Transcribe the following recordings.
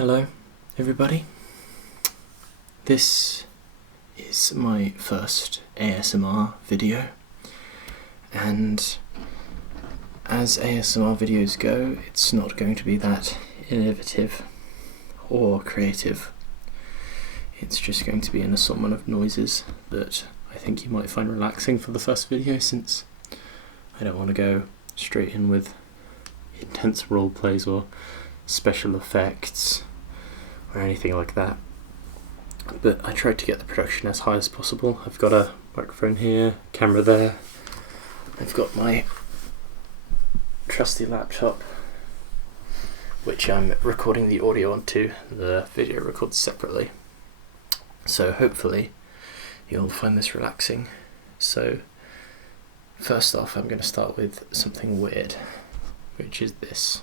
Hello everybody, this is my first ASMR video, and as ASMR videos go, it's not going to be that innovative or creative. It's just going to be an assortment of noises that I think you might find relaxing for the first video, since I don't want to go straight in with intense role plays or special effects or anything like that. But I tried to get the production as high as possible. I've got a microphone here, camera there. I've got my trusty laptop, which I'm recording the audio onto. The video records separately. So hopefully you'll find this relaxing. So first off, I'm going to start with something weird, which is this.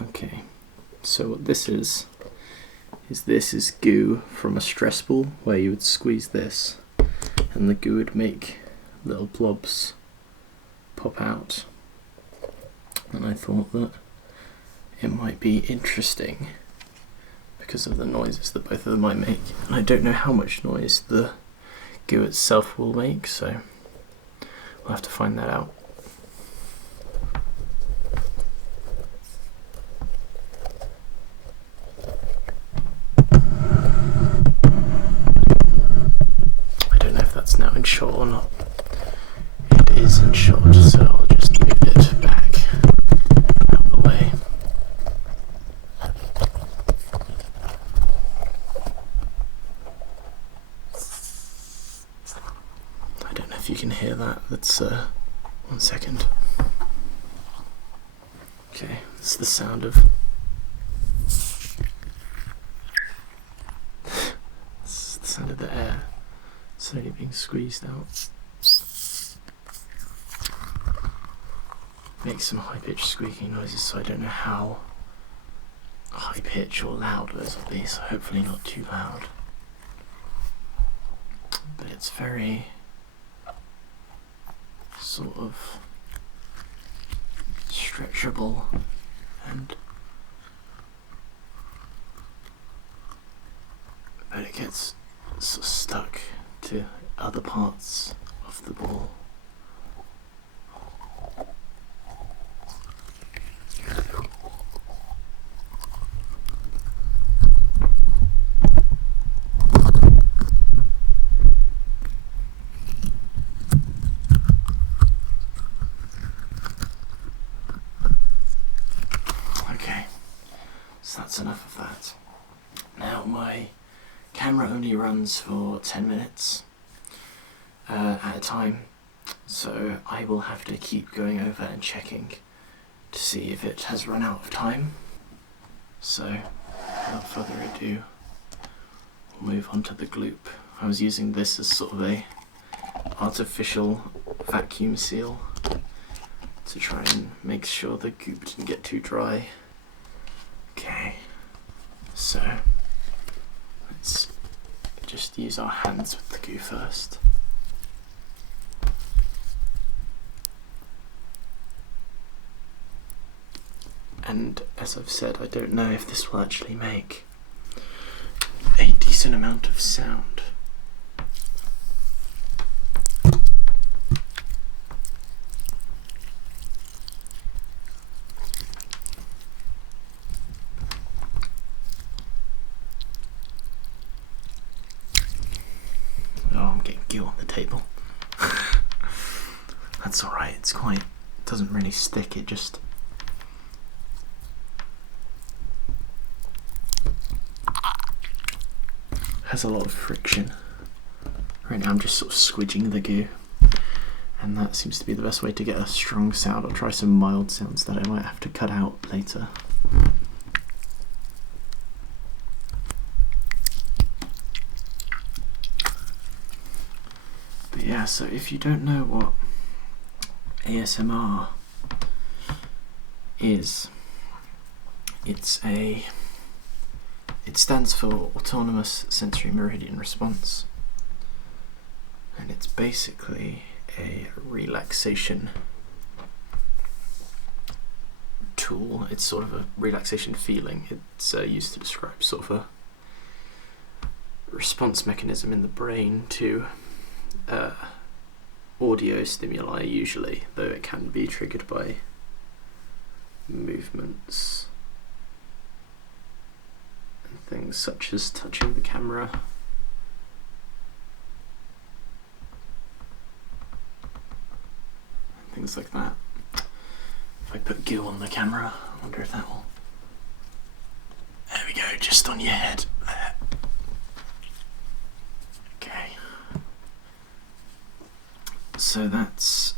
Okay, so what this is goo from a stress ball, where you would squeeze this and the goo would make little blobs pop out. And I thought that it might be interesting because of the noises that both of them might make. And I don't know how much noise the goo itself will make, so we'll have to find that out. Now in shot or not. It is in shot, so I'll just move it back out of the way. I don't know if you can hear that. That's 1 second. Okay, it's the sound of the air slowly being squeezed out. Makes some high-pitched squeaking noises, so I don't know how high-pitched or loud those will be, so hopefully not too loud. But it's very sort of stretchable and but it gets sort of stuck to other parts of the ball. Okay, so that's enough of that. Now my camera only runs for 10 minutes at a time, so I will have to keep going over and checking to see if it has run out of time. So without further ado, we'll move on to the gloop. I was using this as sort of a artificial vacuum seal to try and make sure the goop didn't get too dry. Okay, so let's just use our hands with the goo first. And as I've said, I don't know if this will actually make a decent amount of sound. I'm getting goo on the table. That's alright, it doesn't really stick, it just has a lot of friction. Right now I'm just sort of squidging the goo, and that seems to be the best way to get a strong sound. I'll try some mild sounds that I might have to cut out later. But yeah, so if you don't know what ASMR is it stands for Autonomous Sensory Meridian Response, and it's basically a relaxation tool. It's sort of a relaxation feeling. It's used to describe sort of a response mechanism in the brain to audio stimuli usually, though it can be triggered by movements and things such as touching the camera. And things like that. If I put goo on the camera, I wonder if that will... There we go, just on your head. There. Okay. So that's...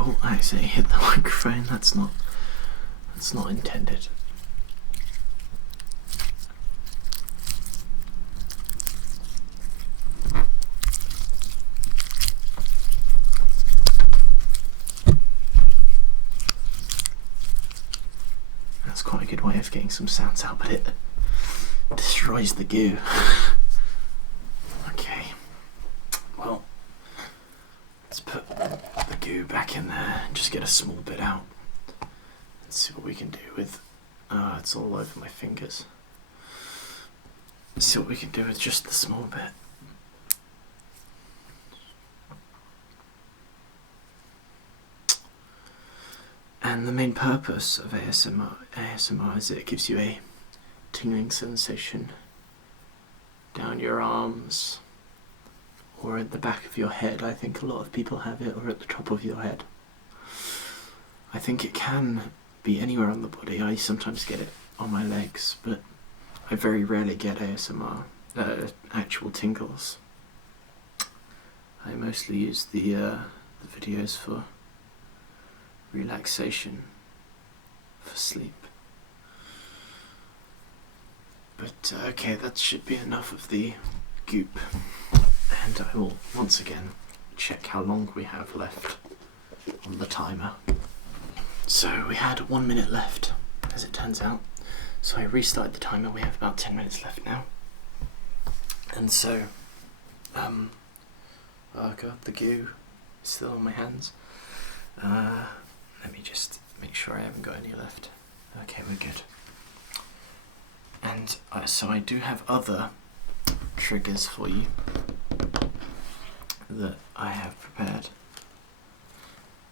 Oh, I accidentally hit the microphone. That's not intended. That's quite a good way of getting some sounds out, but it destroys the goo. Okay, well, let's put the goo back in there and just get a small bit out. Let's see what we can do with... it's all over my fingers. Let's see what we can do with just the small bit. And the main purpose of ASMR is that it gives you a tingling sensation down your arms or at the back of your head. I think a lot of people have it, or at the top of your head. I think it can be anywhere on the body. I sometimes get it on my legs, but I very rarely get ASMR, actual tingles. I mostly use the videos for relaxation, for sleep. But okay, that should be enough of the goop, and I will once again check how long we have left on the timer. So we had 1 minute left, as it turns out, so I restarted the timer. We have about 10 minutes left now, and so oh god, the goo is still on my hands. Let me just make sure I haven't got any left. Okay, we're good. And so I do have other triggers for you that I have prepared.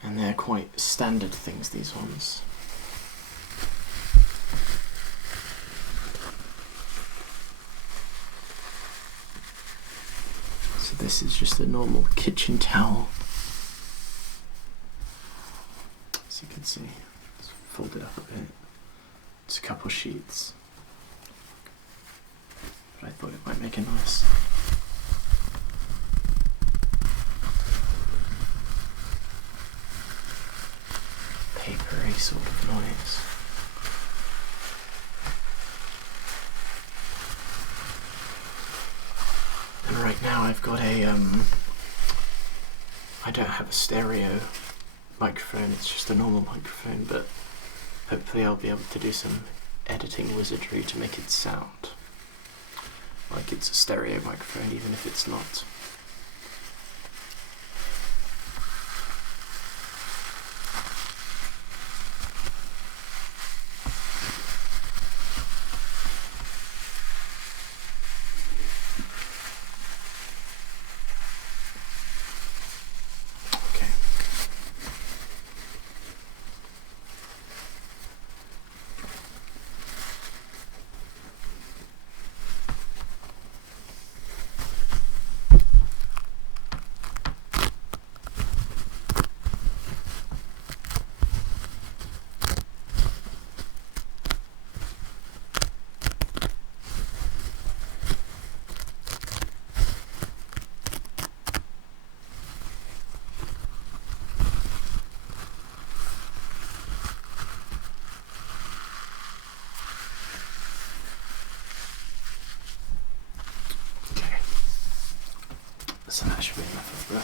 And they're quite standard things, these ones. So this is just a normal kitchen towel. As you can see, let's fold it up a bit. It's a couple sheets. But I thought it might make a nice papery sort of noise. And right now I've got a I don't have a stereo microphone, it's just a normal microphone, but hopefully I'll be able to do some editing wizardry to make it sound like it's a stereo microphone, even if it's not. So that should be enough of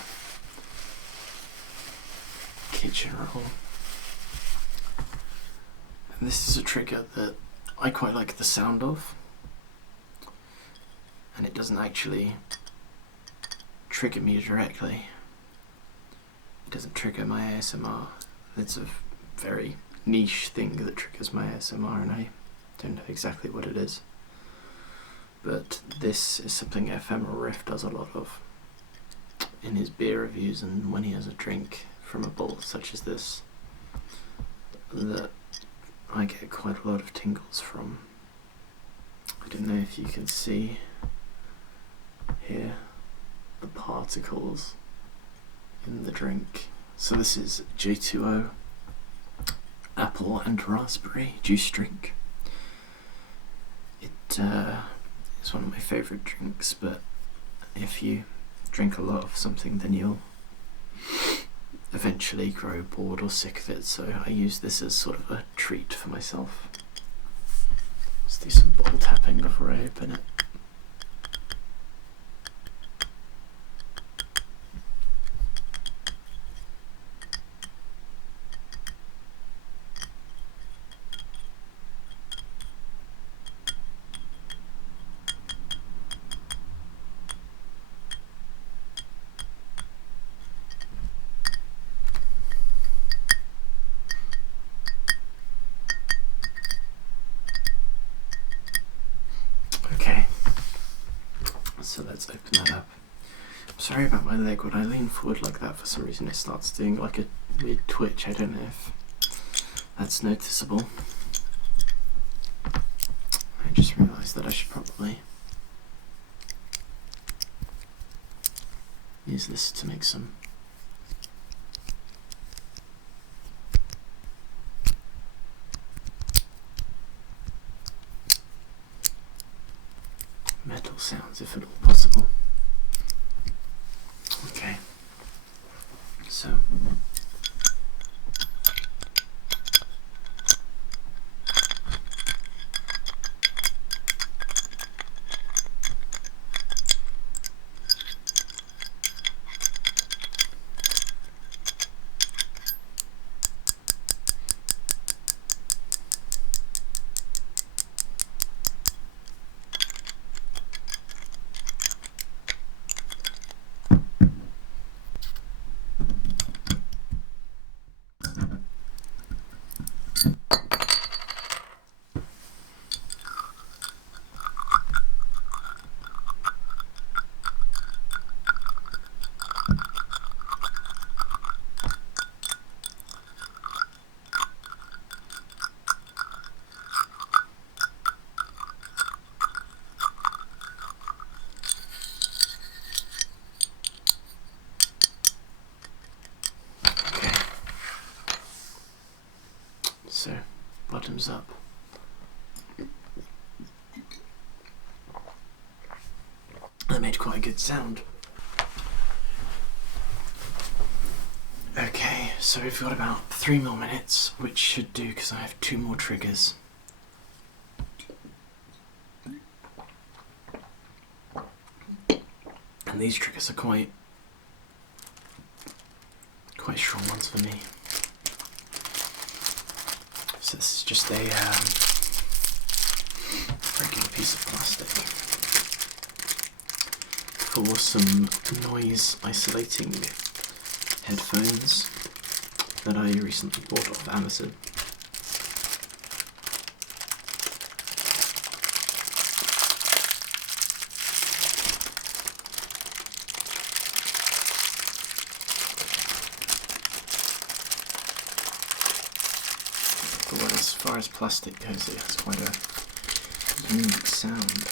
kitchen roll. And this is a trigger that I quite like the sound of, and it doesn't actually trigger me directly. It doesn't trigger my ASMR. It's a very niche thing that triggers my ASMR, and I don't know exactly what it is. But this is something Ephemeral Riff does a lot of in his beer reviews, and when he has a drink from a bowl such as this, that I get quite a lot of tingles from. I don't know if you can see here the particles in the drink. So this is J2O apple and raspberry juice drink. It is one of my favourite drinks, but if you drink a lot of something, then you'll eventually grow bored or sick of it, so I use this as sort of a treat for myself. Let's do some bottle tapping before I open it. Okay, so let's open that up. I'm sorry about my leg. When I lean forward like that, for some reason it starts doing like a weird twitch. I don't know if that's noticeable. I just realised that I should probably use this to make some metal sounds, if at all possible. Okay, so bottoms up. That made quite a good sound. Okay, so we've got about 3 more minutes, which should do because I have 2 more triggers. And these triggers are quite strong ones for me. So this is just a regular piece of plastic for some noise isolating headphones that I recently bought off Amazon. As far as plastic goes, it has quite a unique sound.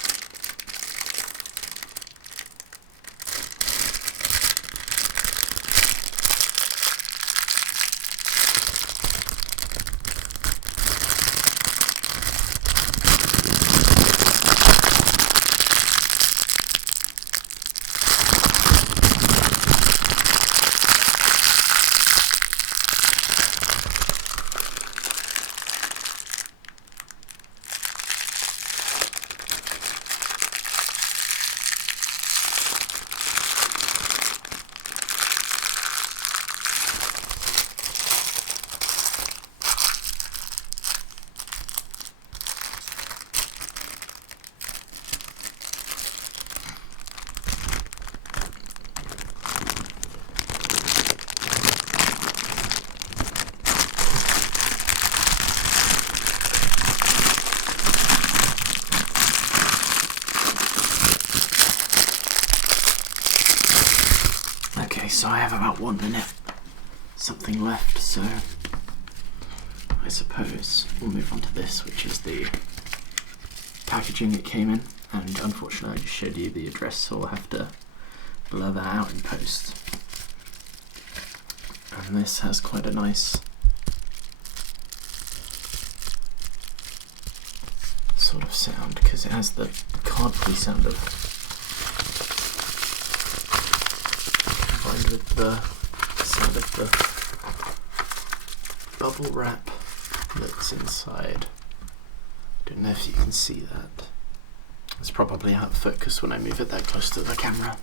So I have about 1 minute something left, so I suppose we'll move on to this, which is the packaging it came in, and unfortunately I just showed you the address, so I'll have to blur that out in post. And this has quite a nice sort of sound, because it has the cardboardy sound of combined with the sound of the bubble wrap that's inside. Don't know if you can see that. It's probably out of focus when I move it that close to the camera.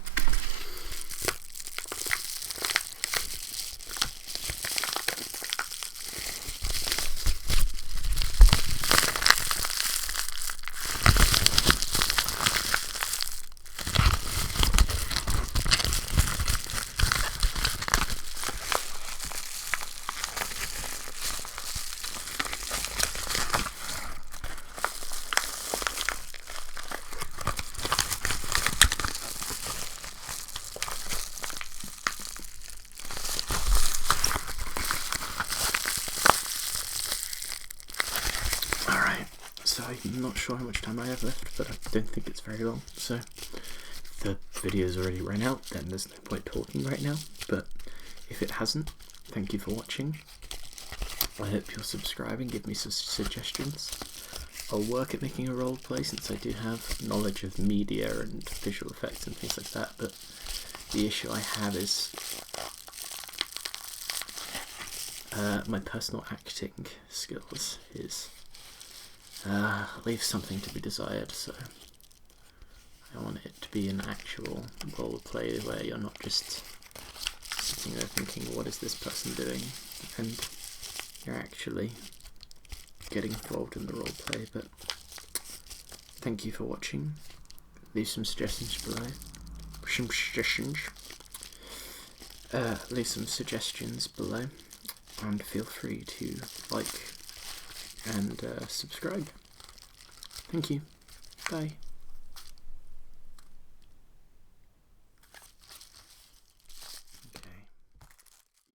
So I'm not sure how much time I have left, but I don't think it's very long. So if the video's already run out, then there's no point talking right now. But if it hasn't, thank you for watching. I hope you'll subscribe and give me some suggestions. I'll work at making a roleplay, since I do have knowledge of media and visual effects and things like that, but the issue I have is my personal acting skills leaves something to be desired, so I want it to be an actual role play where you're not just sitting there thinking, what is this person doing? And you're actually getting involved in the role play. But thank you for watching. Leave some suggestions below. Leave some suggestions below, and feel free to like and subscribe. Thank you. Bye.